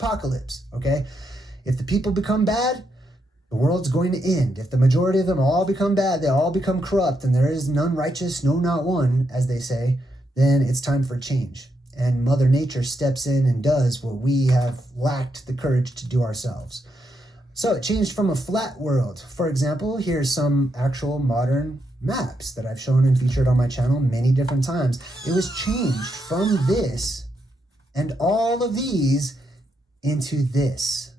apocalypse, okay? If the people become bad, the world's going to end. If the majority of them all become bad, they all become corrupt, and there is none righteous, no, not one, as they say, then it's time for change. And Mother Nature steps in and does what we have lacked the courage to do ourselves. So it changed from a flat world. For example, here's some actual modern maps that I've shown and featured on my channel many different times. It was changed from this and all of these into this.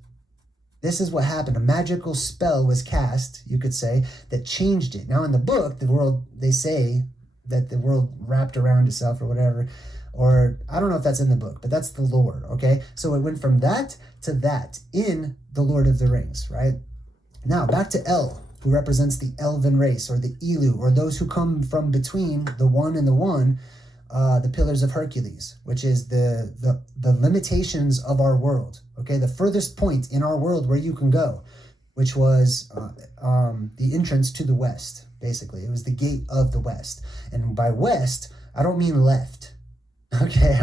This is what happened. A magical spell was cast, you could say, that changed it. Now in the book, the world, they say that the world wrapped around itself or whatever, or I don't know if that's in the book, but that's the lore, okay? So it went from that to that in The Lord of the Rings, right? Now back to El, who represents the elven race, or the Elu, or those who come from between the one and the one, the Pillars of Hercules, which is the limitations of our world, okay? The furthest point in our world where you can go, which was the entrance to the west, basically. It was the gate of the west. And by west, I don't mean left, okay?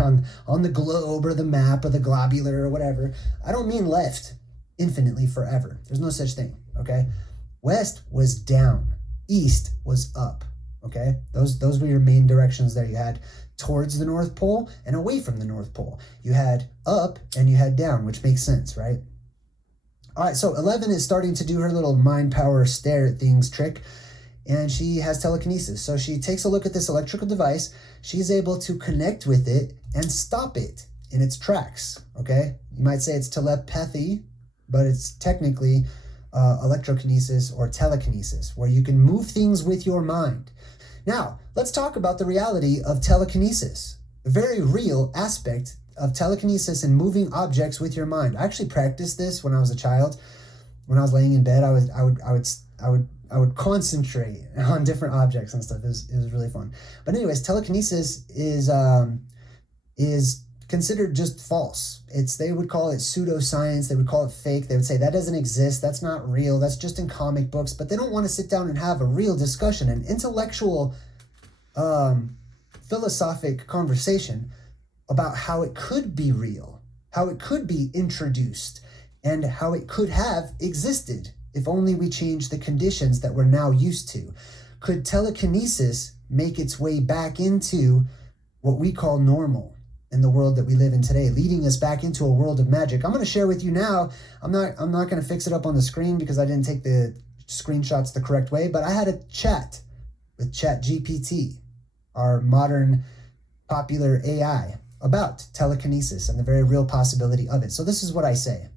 On the globe or the map or the globular or whatever, I don't mean left infinitely forever. There's no such thing, okay? West was down. East was up. Okay, those were your main directions there. You had towards the North Pole and away from the North Pole. You had up and you had down, which makes sense, right? All right, so 11 is starting to do her little mind power stare at things trick, and she has telekinesis. So she takes a look at this electrical device. She's able to connect with it and stop it in its tracks, okay? You might say it's telepathy, but it's technically electrokinesis or telekinesis, where you can move things with your mind. Now, let's talk about the reality of telekinesis, a very real aspect of telekinesis and moving objects with your mind. I actually practiced this when I was a child. When I was laying in bed, I would concentrate on different objects and stuff. It was really fun. But anyways, telekinesis is considered just false. They would call it pseudoscience. They would call it fake. They would say that doesn't exist. That's not real. That's just in comic books. But they don't want to sit down and have a real discussion, an intellectual, philosophic conversation about how it could be real, how it could be introduced, and how it could have existed if only we changed the conditions that we're now used to. Could telekinesis make its way back into what we call normal in the world that we live in today, leading us back into a world of magic? I'm going to share with you now. I'm not going to fix it up on the screen because I didn't take the screenshots the correct way, but I had a chat with ChatGPT, our modern popular AI, about telekinesis and the very real possibility of it. So this is what I say.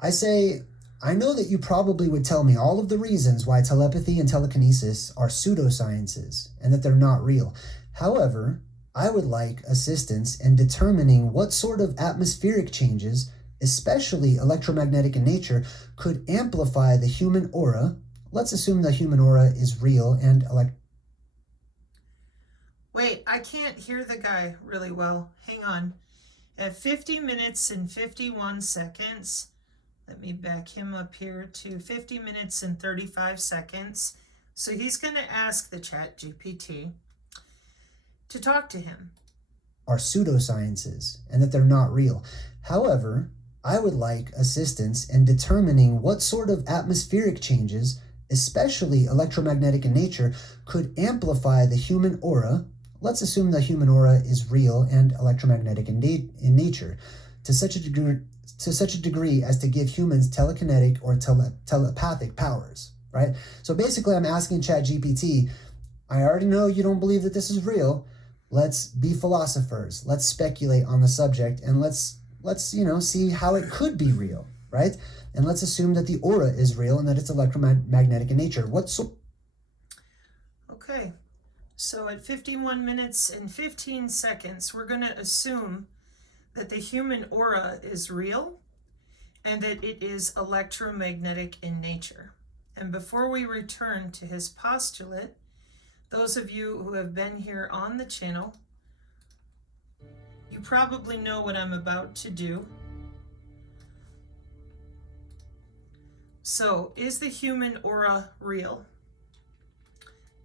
I say, I know that you probably would tell me all of the reasons why telepathy and telekinesis are pseudosciences and that they're not real. However, I would like assistance in determining what sort of atmospheric changes, especially electromagnetic in nature, could amplify the human aura. Let's assume the human aura is real and Wait, I can't hear the guy really well. Hang on. At 50 minutes and 51 seconds, let me back him up here to 50 minutes and 35 seconds. So he's going to ask the ChatGPT to talk to him. Are pseudosciences and that they're not real. However, I would like assistance in determining what sort of atmospheric changes, especially electromagnetic in nature, could amplify the human aura. Let's assume the human aura is real and electromagnetic in nature to such a degree as to give humans telekinetic or telepathic powers, right? So basically I'm asking ChatGPT, I already know you don't believe that this is real. Let's be philosophers. Let's speculate on the subject, and let's see how it could be real, right? And let's assume that the aura is real and that it's electromagnetic in nature. Okay, so at 51 minutes and 15 seconds, we're going to assume that the human aura is real and that it is electromagnetic in nature. And before we return to his postulate, those of you who have been here on the channel, you probably know what I'm about to do. So, is the human aura real?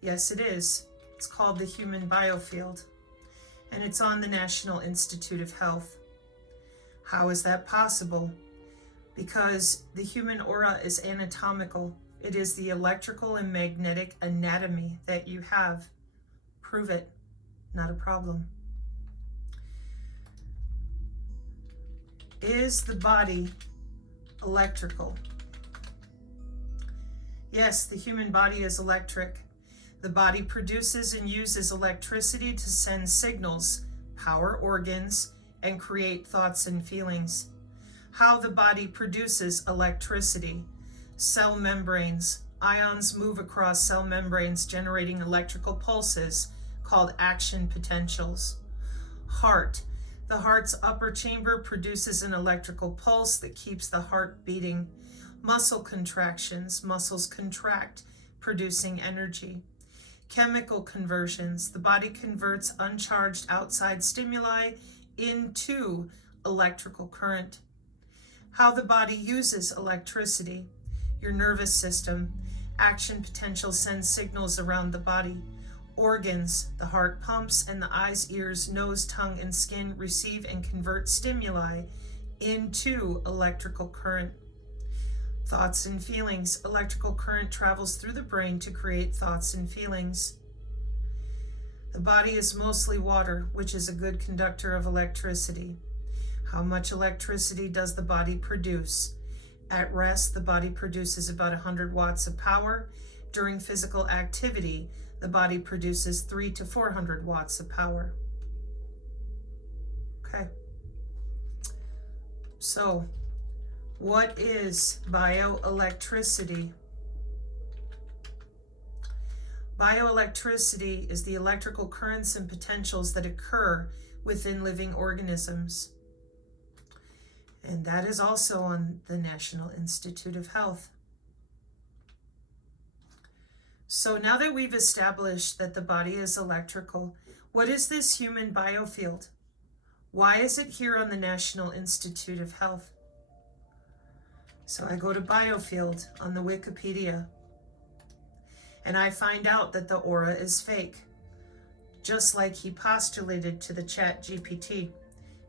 Yes, it is. It's called the human biofield, and it's on the National Institute of Health. How is that possible? Because the human aura is anatomical. It is the electrical and magnetic anatomy that you have. Prove it. Not a problem. Is the body electrical? Yes, the human body is electric. The body produces and uses electricity to send signals, power organs, and create thoughts and feelings. How the body produces electricity. Cell membranes. Ions move across cell membranes, generating electrical pulses called action potentials. Heart. The heart's upper chamber produces an electrical pulse that keeps the heart beating. Muscle contractions. Muscles contract, producing energy. Chemical conversions. The body converts uncharged outside stimuli into electrical current. How the body uses electricity. Your nervous system. Action potential sends signals around the body. Organs. The heart pumps and the eyes, ears, nose, tongue, and skin receive and convert stimuli into electrical current. Thoughts and feelings. Electrical current travels through the brain to create thoughts and feelings. The body is mostly water, which is a good conductor of electricity. How much electricity does the body produce? At rest, the body produces about 100 watts of power. During physical activity, the body produces 300 to 400 watts of power. Okay. So, what is bioelectricity? Bioelectricity is the electrical currents and potentials that occur within living organisms. And that is also on the National Institute of Health. So now that we've established that the body is electrical, what is this human biofield? Why is it here on the National Institute of Health? So I go to Biofield on the Wikipedia, and I find out that the aura is fake, just like he postulated to the Chat GPT.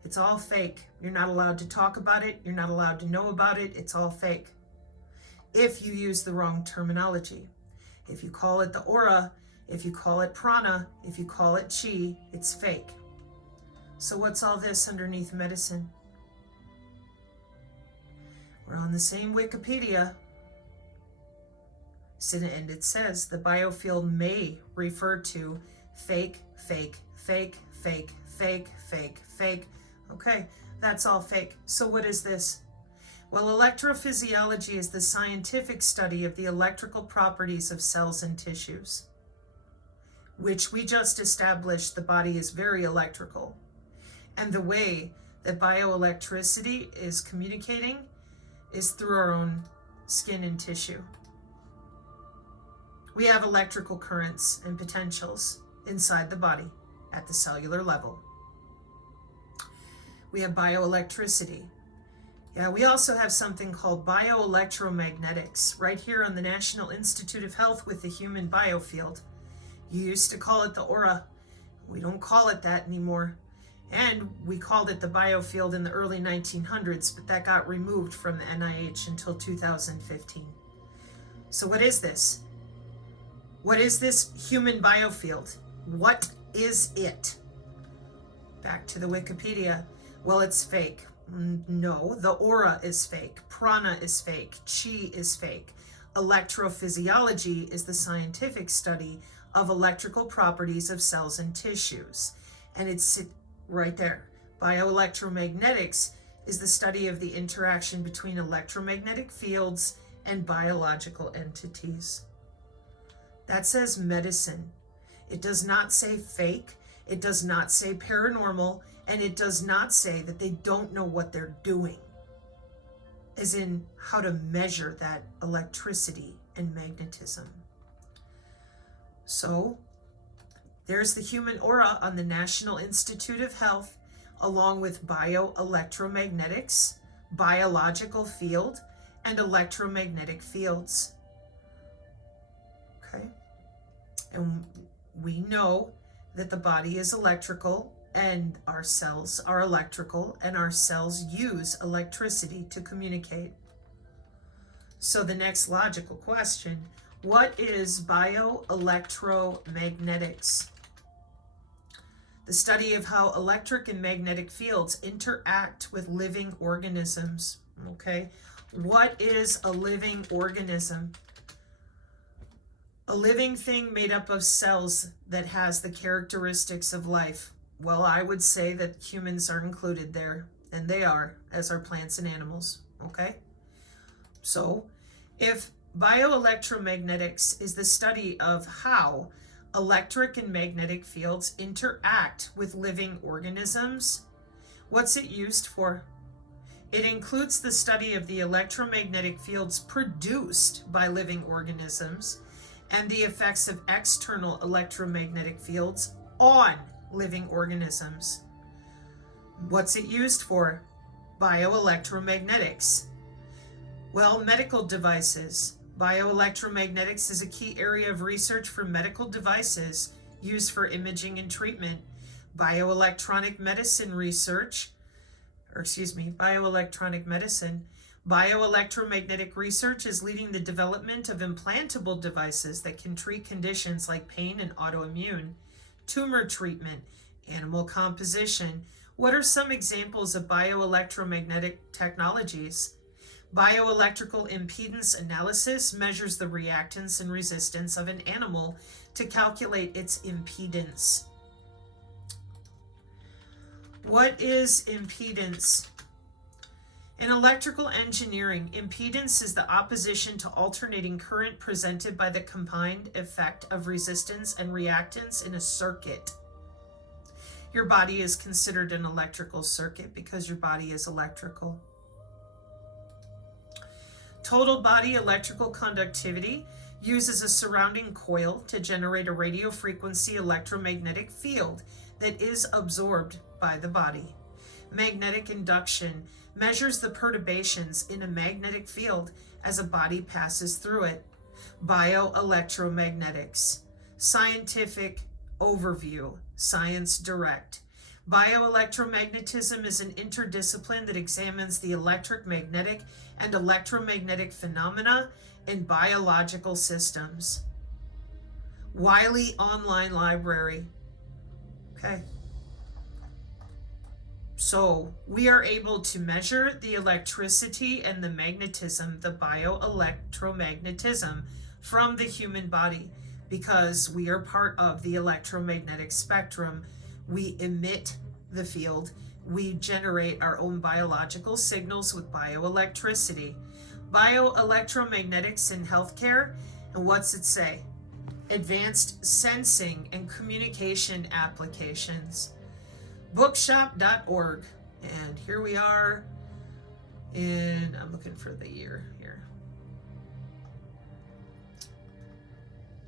It's all fake. You're not allowed to talk about it. You're not allowed to know about it. It's all fake. If you use the wrong terminology. If you call it the aura, if you call it prana, if you call it chi, it's fake. So what's all this underneath medicine? We're on the same Wikipedia. And it says the biofield may refer to fake, fake, fake, fake, fake, fake, fake. Okay, that's all fake. So what is this? Well, electrophysiology is the scientific study of the electrical properties of cells and tissues, which we just established the body is very electrical. And the way that bioelectricity is communicating is through our own skin and tissue. We have electrical currents and potentials inside the body at the cellular level. We have bioelectricity. Yeah, we also have something called bioelectromagnetics right here on the National Institute of Health with the human biofield. You used to call it the aura. We don't call it that anymore. And we called it the biofield in the early 1900s, but that got removed from the NIH until 2015. So what is this? What is this human biofield? What is it? Back to the Wikipedia. Well, it's fake. No, the aura is fake. Prana is fake. Chi is fake. Electrophysiology is the scientific study of electrical properties of cells and tissues. And it's right there. Bioelectromagnetics is the study of the interaction between electromagnetic fields and biological entities. That says medicine. It does not say fake. It does not say paranormal. And it does not say that they don't know what they're doing, as in how to measure that electricity and magnetism. So there's the human aura on the National Institute of Health, along with bioelectromagnetics, biological field, and electromagnetic fields. Okay? And we know that the body is electrical. and our cells are electrical, and our cells use electricity to communicate. So the next logical question, what is bioelectromagnetics? The study of how electric and magnetic fields interact with living organisms. Okay, what is a living organism? A living thing made up of cells that has the characteristics of life. Well, I would say that humans are included there, and they are, as are plants and animals. Okay, so if bioelectromagnetics is the study of how electric and magnetic fields interact with living organisms, what's it used for? It includes the study of the electromagnetic fields produced by living organisms and the effects of external electromagnetic fields on living organisms. What's it used for? Bioelectromagnetics. Well, medical devices. Bioelectromagnetics is a key area of research for medical devices used for imaging and treatment. Bioelectronic medicine. Bioelectromagnetic research is leading the development of implantable devices that can treat conditions like pain and autoimmune, tumor treatment, animal composition. What are some examples of bioelectromagnetic technologies? Bioelectrical impedance analysis measures the reactance and resistance of an animal to calculate its impedance. What is impedance? In electrical engineering, impedance is the opposition to alternating current presented by the combined effect of resistance and reactance in a circuit. Your body is considered an electrical circuit because your body is electrical. Total body electrical conductivity uses a surrounding coil to generate a radio frequency electromagnetic field that is absorbed by the body. Magnetic induction measures the perturbations in a magnetic field as a body passes through it. Bioelectromagnetics. Scientific overview. Science direct. Bioelectromagnetism is an interdiscipline that examines the electric, magnetic, and electromagnetic phenomena in biological systems. Wiley Online Library. Okay. So we are able to measure the electricity and the magnetism, the bioelectromagnetism from the human body because we are part of the electromagnetic spectrum. We emit the field. We generate our own biological signals with bioelectricity. Bioelectromagnetics in healthcare, and what's it say? Advanced sensing and communication applications. Bookshop.org. And here we are I'm looking for the year here.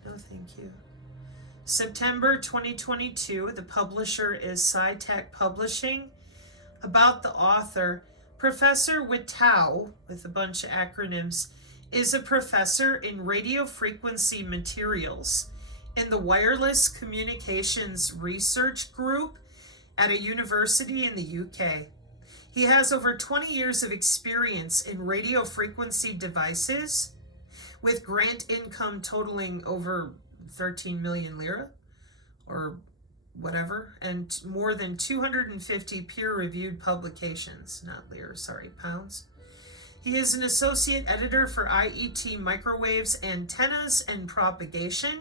No, thank you. September 2022. The publisher is SciTech Publishing. About the author, Professor Wittau, with a bunch of acronyms, is a professor in radio frequency materials in the Wireless Communications Research Group at a university in the UK. He has over 20 years of experience in radio frequency devices, with grant income totaling over 13 million lira, or whatever, and more than 250 peer-reviewed publications, not lira, sorry, pounds. He is an associate editor for IET Microwaves, Antennas, and Propagation.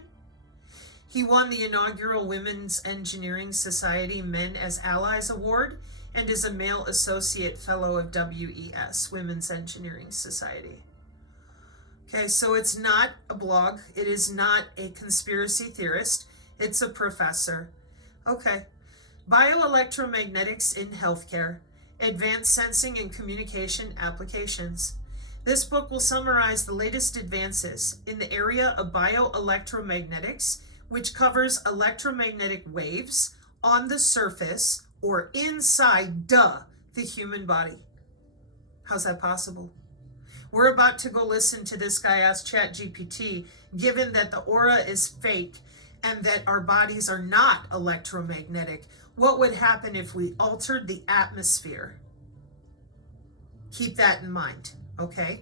He won the inaugural Women's Engineering Society Men as Allies Award and is a male associate fellow of WES, Women's Engineering Society. Okay, so it's not a blog. It is not a conspiracy theorist. It's a professor. Okay. Bioelectromagnetics in healthcare. Advanced sensing and communication applications. This book will summarize the latest advances in the area of bioelectromagnetics, which covers electromagnetic waves on the surface or inside the human body. How's that possible? We're about to go listen to this guy ask ChatGPT, given that the aura is fake and that our bodies are not electromagnetic. what would happen if we altered the atmosphere? Keep that in mind, okay?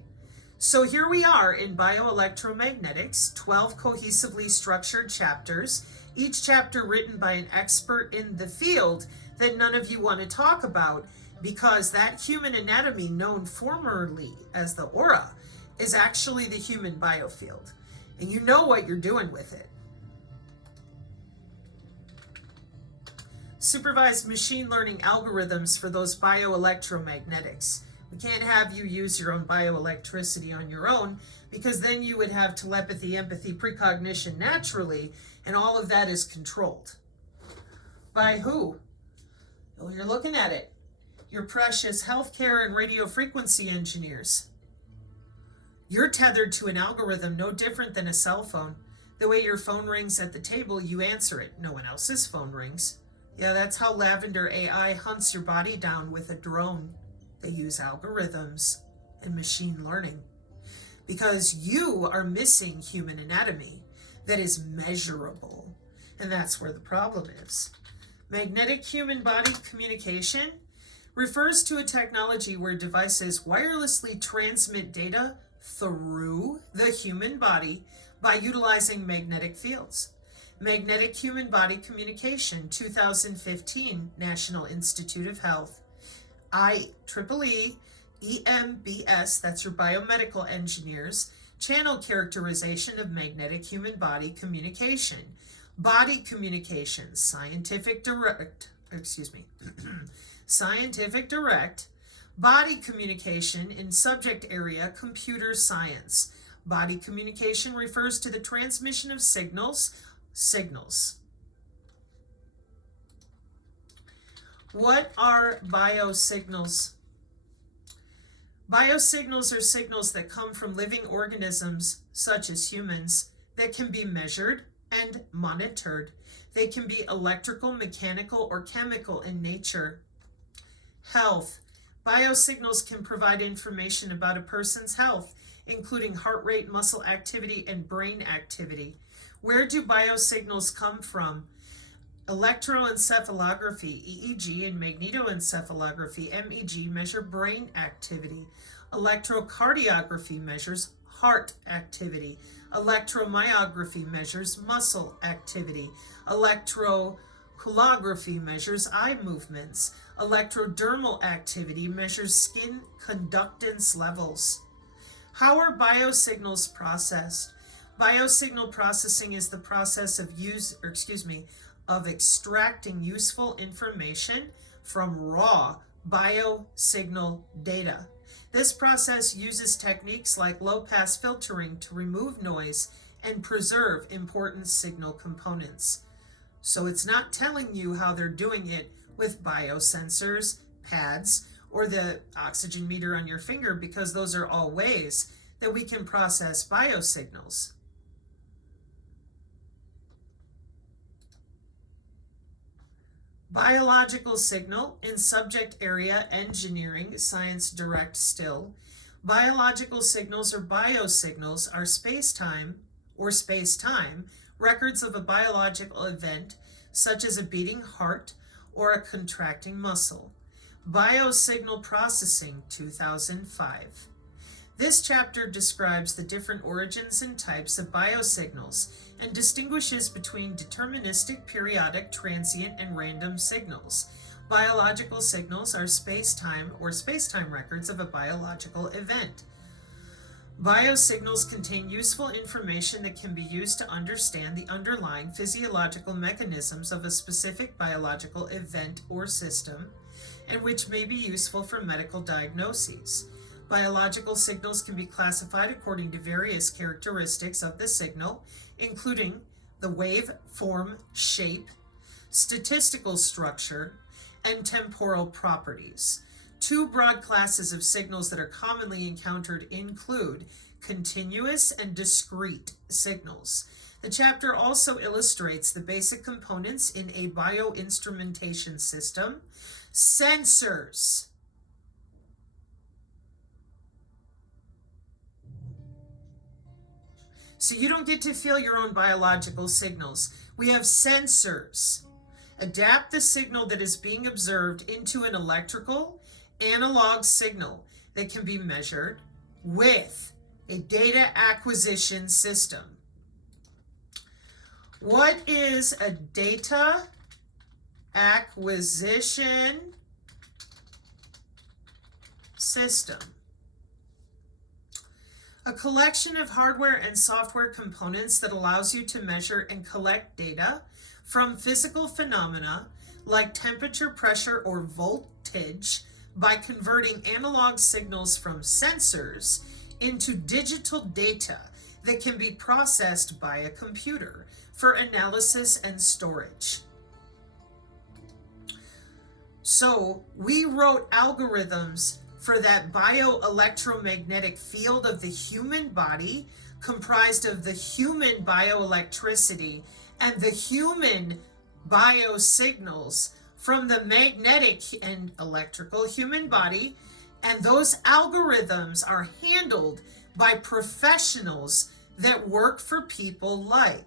So here we are in bioelectromagnetics, 12 cohesively structured chapters, each chapter written by an expert in the field that none of you want to talk about, because that human anatomy known formerly as the aura is actually the human biofield. And you know what you're doing with it. Supervised machine learning algorithms for those bioelectromagnetics. We can't have you use your own bioelectricity on your own, because then you would have telepathy, empathy, precognition naturally, and all of that is controlled. By who? Well, you're looking at it. Your precious healthcare and radio frequency engineers. You're tethered to an algorithm no different than a cell phone. The way your phone rings at the table, you answer it. No one else's phone rings. Yeah, that's how Lavender AI hunts your body down with a drone. They use algorithms and machine learning because you are missing human anatomy that is measurable. And that's where the problem is. Magnetic human body communication refers to a technology where devices wirelessly transmit data through the human body by utilizing magnetic fields. Magnetic human body communication, 2015, National Institute of Health. IEEE, EMBS, that's your biomedical engineers, channel characterization of magnetic human body communication. Body communication, scientific direct, scientific direct, body communication in subject area, computer science. Body communication refers to the transmission of signals. What are biosignals? Biosignals are signals that come from living organisms, such as humans, that can be measured and monitored. They can be electrical, mechanical, or chemical in nature. Health. Biosignals can provide information about a person's health, including heart rate, muscle activity, and brain activity. Where do biosignals come from? Electroencephalography, EEG, and magnetoencephalography, MEG, measure brain activity. Electrocardiography measures heart activity. Electromyography measures muscle activity. Electrocoolography measures eye movements. Electrodermal activity measures skin conductance levels. How are biosignals processed? Biosignal processing is the process of extracting useful information from raw biosignal data. This process uses techniques like low-pass filtering to remove noise and preserve important signal components. So it's not telling you how they're doing it with biosensors, pads, or the oxygen meter on your finger, because those are all ways that we can process biosignals. Biological signal in subject area engineering, science direct still. Biological signals or biosignals are space-time records of a biological event, such as a beating heart or a contracting muscle. Biosignal processing, 2005. This chapter describes the different origins and types of biosignals and distinguishes between deterministic, periodic, transient, and random signals. Biological signals are space-time records of a biological event. Biosignals contain useful information that can be used to understand the underlying physiological mechanisms of a specific biological event or system, and which may be useful for medical diagnoses. Biological signals can be classified according to various characteristics of the signal, including the wave form, shape, statistical structure, and temporal properties. Two broad classes of signals that are commonly encountered include continuous and discrete signals. The chapter also illustrates the basic components in a bioinstrumentation system. Sensors. So you don't get to feel your own biological signals. We have sensors. adapt the signal that is being observed into an electrical analog signal that can be measured with a data acquisition system. What is a data acquisition system? A collection of hardware and software components that allows you to measure and collect data from physical phenomena like temperature, pressure, or voltage by converting analog signals from sensors into digital data that can be processed by a computer for analysis and storage. So we wrote algorithms for that bioelectromagnetic field of the human body, comprised of the human bioelectricity and the human biosignals from the magnetic and electrical human body, and those algorithms are handled by professionals that work for people like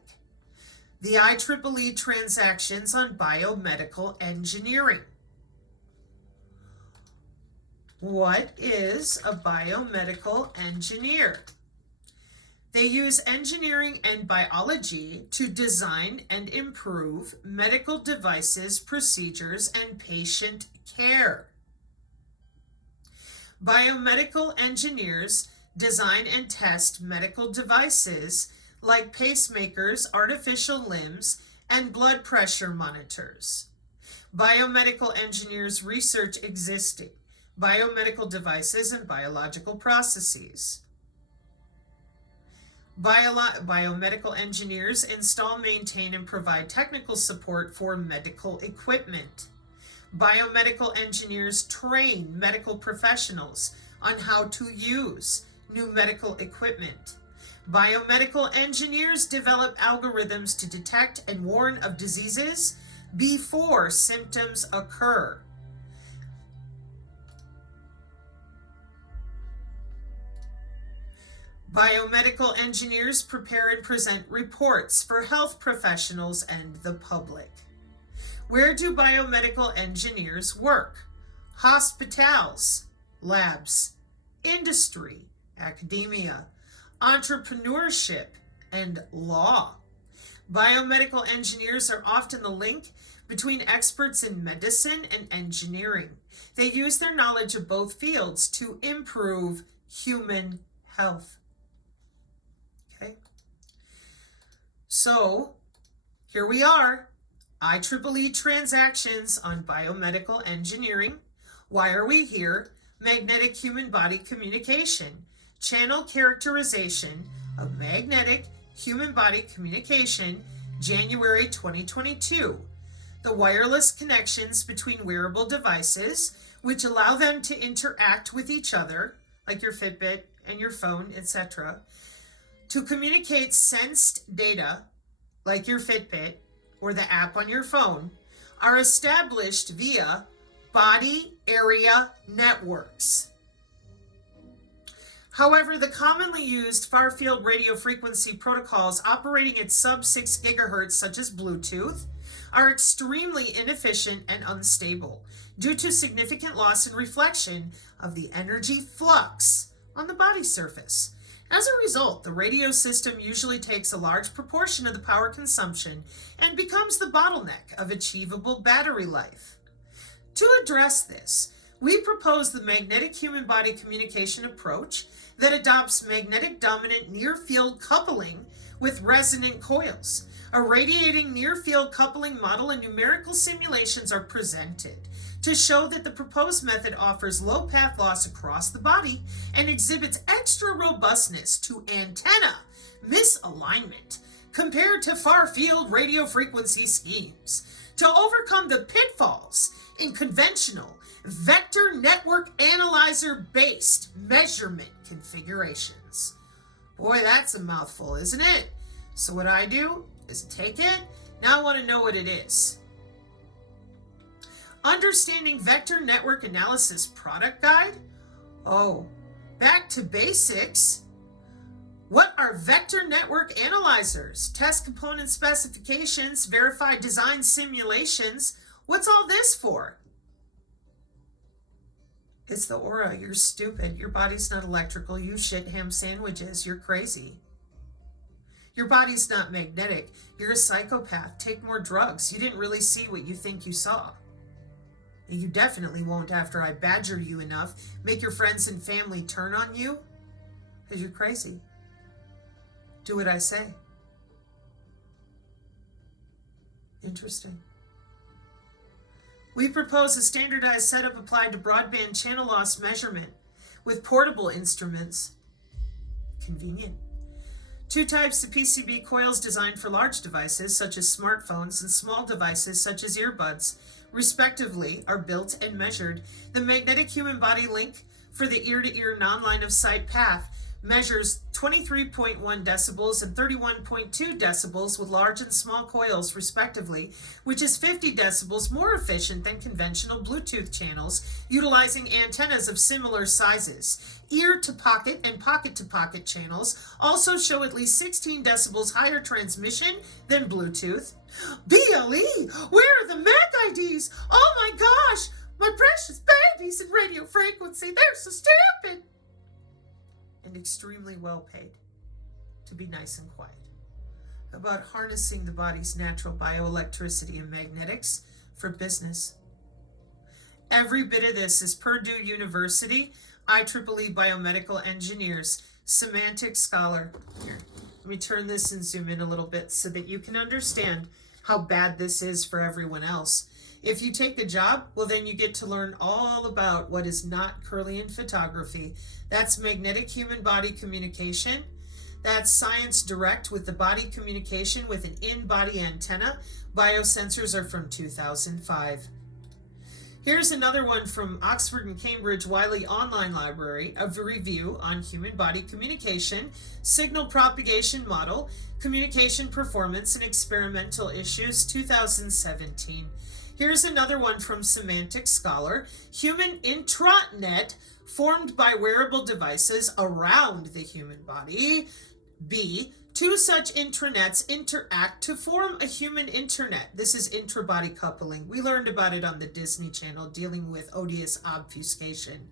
the IEEE transactions on biomedical engineering. What is a biomedical engineer? They use engineering and biology to design and improve medical devices, procedures, and patient care. Biomedical engineers design and test medical devices like pacemakers, artificial limbs, and blood pressure monitors. Biomedical engineers research existing biomedical devices and biological processes. Biomedical engineers install, maintain, and provide technical support for medical equipment. Biomedical engineers train medical professionals on how to use new medical equipment. Biomedical engineers develop algorithms to detect and warn of diseases before symptoms occur. Biomedical engineers prepare and present reports for health professionals and the public. Where do biomedical engineers work? Hospitals, labs, industry, academia, entrepreneurship, and law. Biomedical engineers are often the link between experts in medicine and engineering. They use their knowledge of both fields to improve human health. Okay. So here we are, IEEE transactions on biomedical engineering. Why are we here? Magnetic human body communication, channel characterization of magnetic human body communication, January 2022. The wireless connections between wearable devices, which allow them to interact with each other, like your Fitbit and your phone, etc., to communicate sensed data, like your Fitbit or the app on your phone, are established via body area networks. However, the commonly used far-field radio frequency protocols operating at sub-6 gigahertz, such as Bluetooth, are extremely inefficient and unstable due to significant loss and reflection of the energy flux on the body surface. As a result, the radio system usually takes a large proportion of the power consumption and becomes the bottleneck of achievable battery life. To address this, we propose the magnetic human body communication approach that adopts magnetic dominant near-field coupling with resonant coils. A radiating near-field coupling model and numerical simulations are presented to show that the proposed method offers low path loss across the body and exhibits extra robustness to antenna misalignment compared to far-field radio frequency schemes to overcome the pitfalls in conventional vector network analyzer-based measurement configurations. Boy, that's a mouthful, isn't it? So what I do is take it. Now I want to know what it is. Understanding Vector Network Analysis Product Guide? Oh, back to basics. What are vector network analyzers? Test component specifications, verify design simulations. What's all this for? It's the aura. You're stupid. Your body's not electrical. You shit ham sandwiches. You're crazy. Your body's not magnetic. You're a psychopath. Take more drugs. You didn't really see what you think you saw. And you definitely won't after I badger you enough, make your friends and family turn on you, because you're crazy. Do what I say. Interesting. We propose a standardized setup applied to broadband channel loss measurement with portable instruments. Convenient. 2 types of PCB coils designed for large devices such as smartphones and small devices such as earbuds, respectively, are built and measured. The magnetic human body link for the ear-to-ear non-line of sight path measures 23.1 decibels and 31.2 decibels with large and small coils, respectively, which is 50 decibels more efficient than conventional Bluetooth channels, utilizing antennas of similar sizes. Ear-to-pocket and pocket-to-pocket channels also show at least 16 decibels higher transmission than Bluetooth. BLE, where are the MAC IDs? Oh my gosh, my precious babies in radio frequency, they're so stupid. And extremely well paid to be nice and quiet. About harnessing the body's natural bioelectricity and magnetics for business. Every bit of this is Purdue University, IEEE Biomedical Engineers, Semantic Scholar. Here, let me turn this and zoom in a little bit so that you can understand how bad this is for everyone else. If you take the job, well, then you get to learn all about what is not Kirlian photography. That's magnetic human body communication. That's science direct with the body communication with an in-body antenna. Biosensors are from 2005. Here's another one from Oxford and Cambridge Wiley Online Library, a review on human body communication, signal propagation model, communication performance and experimental issues, 2017. Here's another one from Semantic Scholar, human intranet formed by wearable devices around the human body. B, 2 such intranets interact to form a human internet. This is intra-body coupling. We learned about it on the Disney Channel, dealing with odious obfuscation.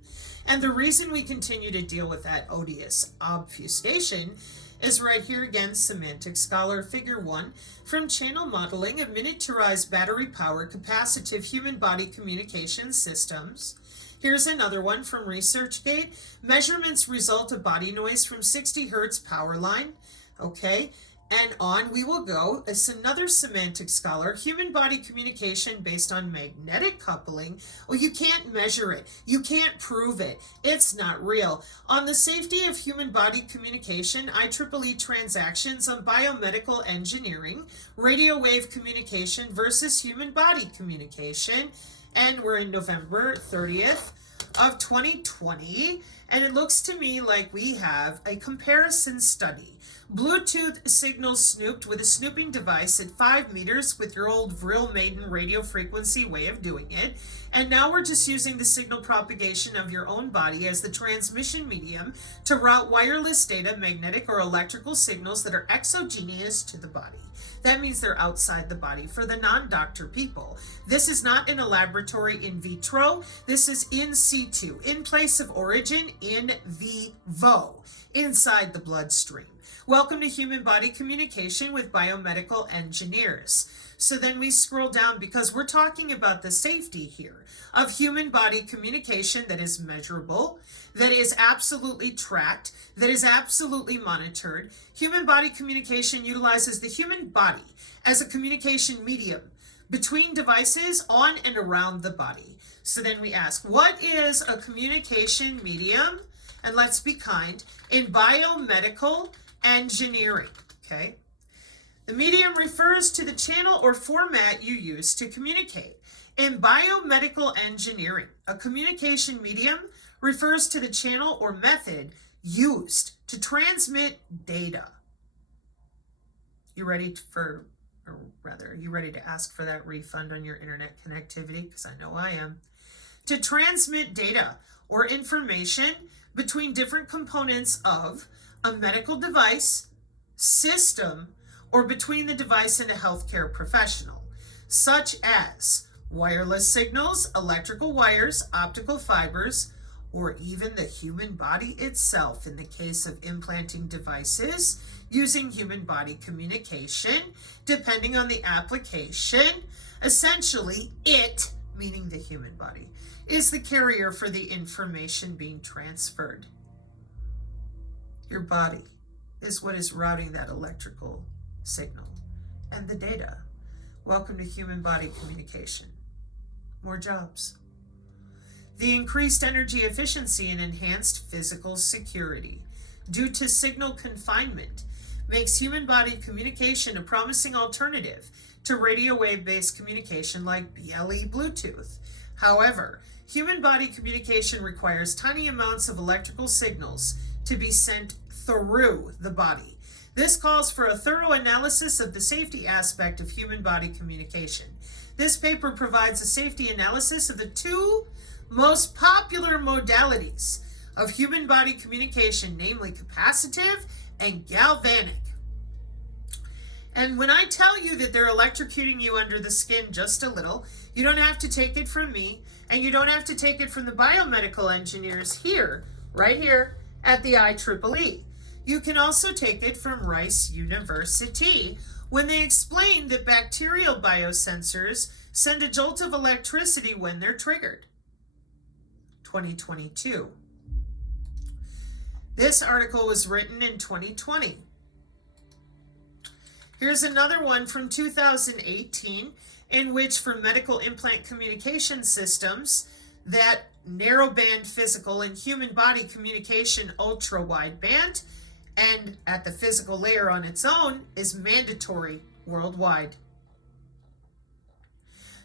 And the reason we continue to deal with that odious obfuscation is right here again, Semantic Scholar, Figure 1, from channel modeling of miniaturized battery-powered capacitive human body communication systems. Here's another one from ResearchGate. Measurements result of body noise from 60 hertz power line. Okay, and on we will go. It's another Semantic Scholar, human body communication based on magnetic coupling. Well, you can't measure it. You can't prove it. It's not real. On the safety of human body communication, IEEE transactions on biomedical engineering, radio wave communication versus human body communication. And we're in November 30th of 2020. And it looks to me like we have a comparison study. Bluetooth signals snooped with a snooping device at 5 meters with your old Vril Maiden radio frequency way of doing it. And now we're just using the signal propagation of your own body as the transmission medium to route wireless data, magnetic or electrical signals that are exogenous to the body. That means they're outside the body for the non-doctor people. This is not in a laboratory in vitro. This is in situ, in place of origin, in vivo, inside the bloodstream. Welcome to Human Body Communication with Biomedical Engineers. So then we scroll down because we're talking about the safety here of human body communication that is measurable, that is absolutely tracked, that is absolutely monitored. Human body communication utilizes the human body as a communication medium between devices on and around the body. So then we ask, what is a communication medium? And let's be kind, in biomedical engineering, okay? The medium refers to the channel or format you use to communicate. In biomedical engineering, a communication medium refers to the channel or method used to transmit data. You ready for, or rather, are you ready to ask for that refund on your internet connectivity? Because I know I am. To transmit data or information between different components of a medical device, system, or between the device and a healthcare professional, such as wireless signals, electrical wires, optical fibers, or even the human body itself in the case of implanting devices using human body communication, depending on the application. Essentially, it, meaning the human body, is the carrier for the information being transferred. Your body is what is routing that electrical signal and the data. Welcome to human body communication. More jobs. The increased energy efficiency and enhanced physical security due to signal confinement makes human body communication a promising alternative to radio wave-based communication like BLE Bluetooth. However, human body communication requires tiny amounts of electrical signals to be sent through the body. This calls for a thorough analysis of the safety aspect of human body communication. This paper provides a safety analysis of the two most popular modalities of human body communication, namely capacitive and galvanic. And when I tell you that they're electrocuting you under the skin just a little, you don't have to take it from me, and you don't have to take it from the biomedical engineers here, right here at the IEEE. You can also take it from Rice University when they explain that bacterial biosensors send a jolt of electricity when they're triggered. 2022. This article was written in 2020. Here's another one from 2018 in which for medical implant communication systems that narrowband physical and human body communication ultra wideband and at the physical layer on its own is mandatory worldwide.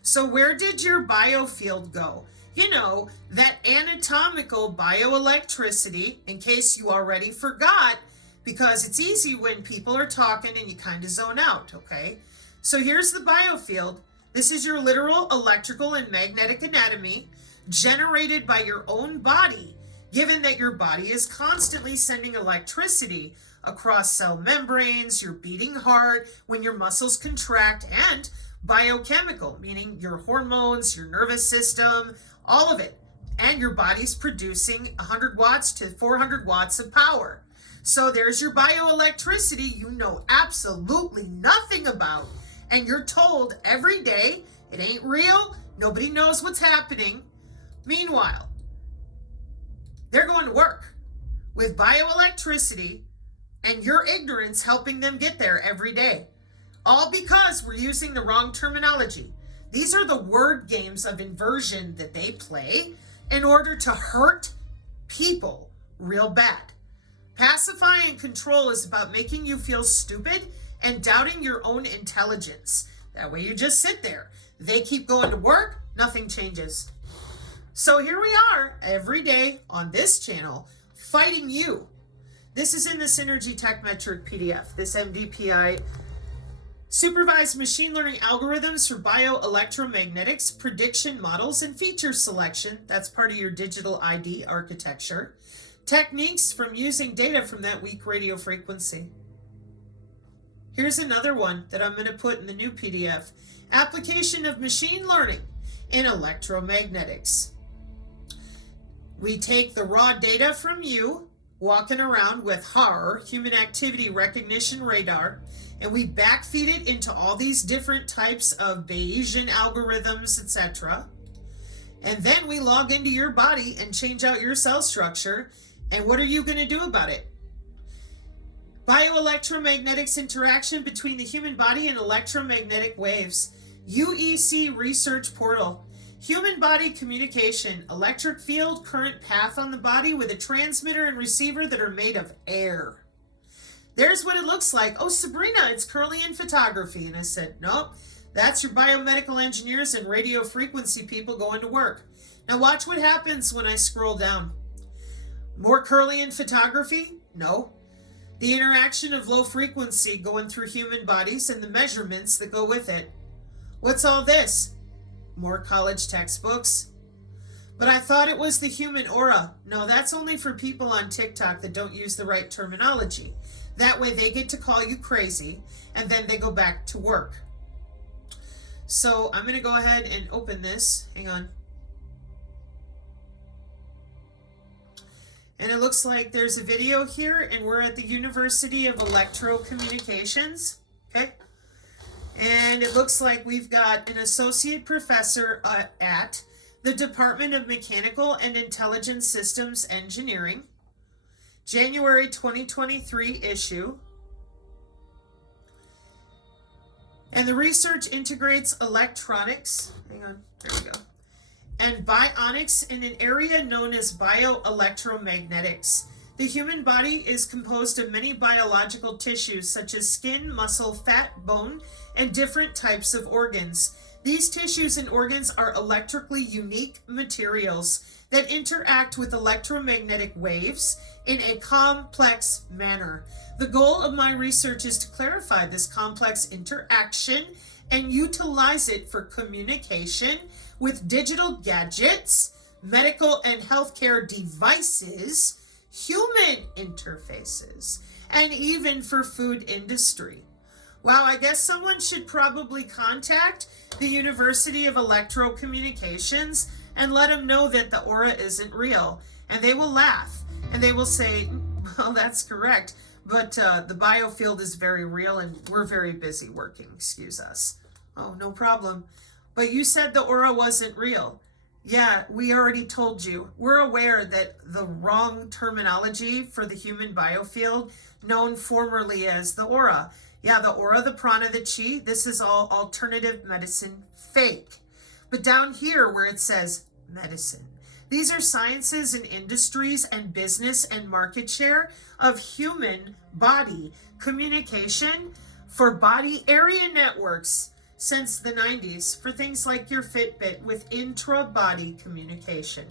So where did your biofield go? You know, that anatomical bioelectricity, in case you already forgot, because it's easy when people are talking and you kind of zone out, okay? So here's the biofield. This is your literal electrical and magnetic anatomy generated by your own body, given that your body is constantly sending electricity across cell membranes, your beating heart, when your muscles contract, and biochemical, meaning your hormones, your nervous system, all of it. And your body's producing 100 watts to 400 watts of power. So there's your bioelectricity you know absolutely nothing about. And you're told every day, it ain't real, nobody knows what's happening. Meanwhile, they're going to work with bioelectricity and your ignorance helping them get there every day. All because we're using the wrong terminology. These are the word games of inversion that they play in order to hurt people real bad. Pacify and control is about making you feel stupid and doubting your own intelligence. That way you just sit there. They keep going to work, nothing changes. So here we are every day on this channel fighting you. This is in the Synergy Tech Metric PDF, this MDPI supervised machine learning algorithms for bioelectromagnetics, prediction models, and feature selection. That's part of your digital ID architecture. Techniques from using data from that weak radio frequency. Here's another one that I'm going to put in the new PDF. Application of machine learning in electromagnetics. We take the raw data from you, walking around with HAR, Human Activity Recognition Radar, and we backfeed it into all these different types of Bayesian algorithms, etc. And then we log into your body and change out your cell structure. And what are you going to do about it? Bioelectromagnetics interaction between the human body and electromagnetic waves. UEC Research Portal. Human body communication. Electric field current path on the body with a transmitter and receiver that are made of air. There's what it looks like. Oh, Sabrina, it's curly in photography. And I said, nope, that's your biomedical engineers and radio frequency people going to work. Now watch what happens when I scroll down. More curly in photography? No. The interaction of low frequency going through human bodies and the measurements that go with it. What's all this? More college textbooks. But I thought it was the human aura. No, that's only for people on TikTok that don't use the right terminology. That way they get to call you crazy and then they go back to work. So I'm going to go ahead and open this. Hang on. And it looks like there's a video here, and we're at the University of Electrocommunications. Okay. And it looks like we've got an associate professor at the Department of Mechanical and Intelligent Systems Engineering, January 2023 issue. And the research integrates electronics, hang on, there we go, and bionics in an area known as bioelectromagnetics. The human body is composed of many biological tissues such as skin, muscle, fat, bone, and different types of organs. These tissues and organs are electrically unique materials that interact with electromagnetic waves in a complex manner. The goal of my research is to clarify this complex interaction and utilize it for communication with digital gadgets, medical and healthcare devices, human interfaces, and even for food industry. Wow, I guess someone should probably contact the University of Electrocommunications and let them know that the aura isn't real. And they will laugh and they will say, well, that's correct, but the biofield is very real and we're very busy working, excuse us. Oh, no problem. But you said the aura wasn't real. Yeah, we already told you. We're aware that the wrong terminology for the human biofield, known formerly as the aura. Yeah, the aura, the prana, the chi, this is all alternative medicine fake. But down here where it says medicine, these are sciences and industries and business and market share of human body communication for body area networks since the 90s for things like your Fitbit with intra-body communication.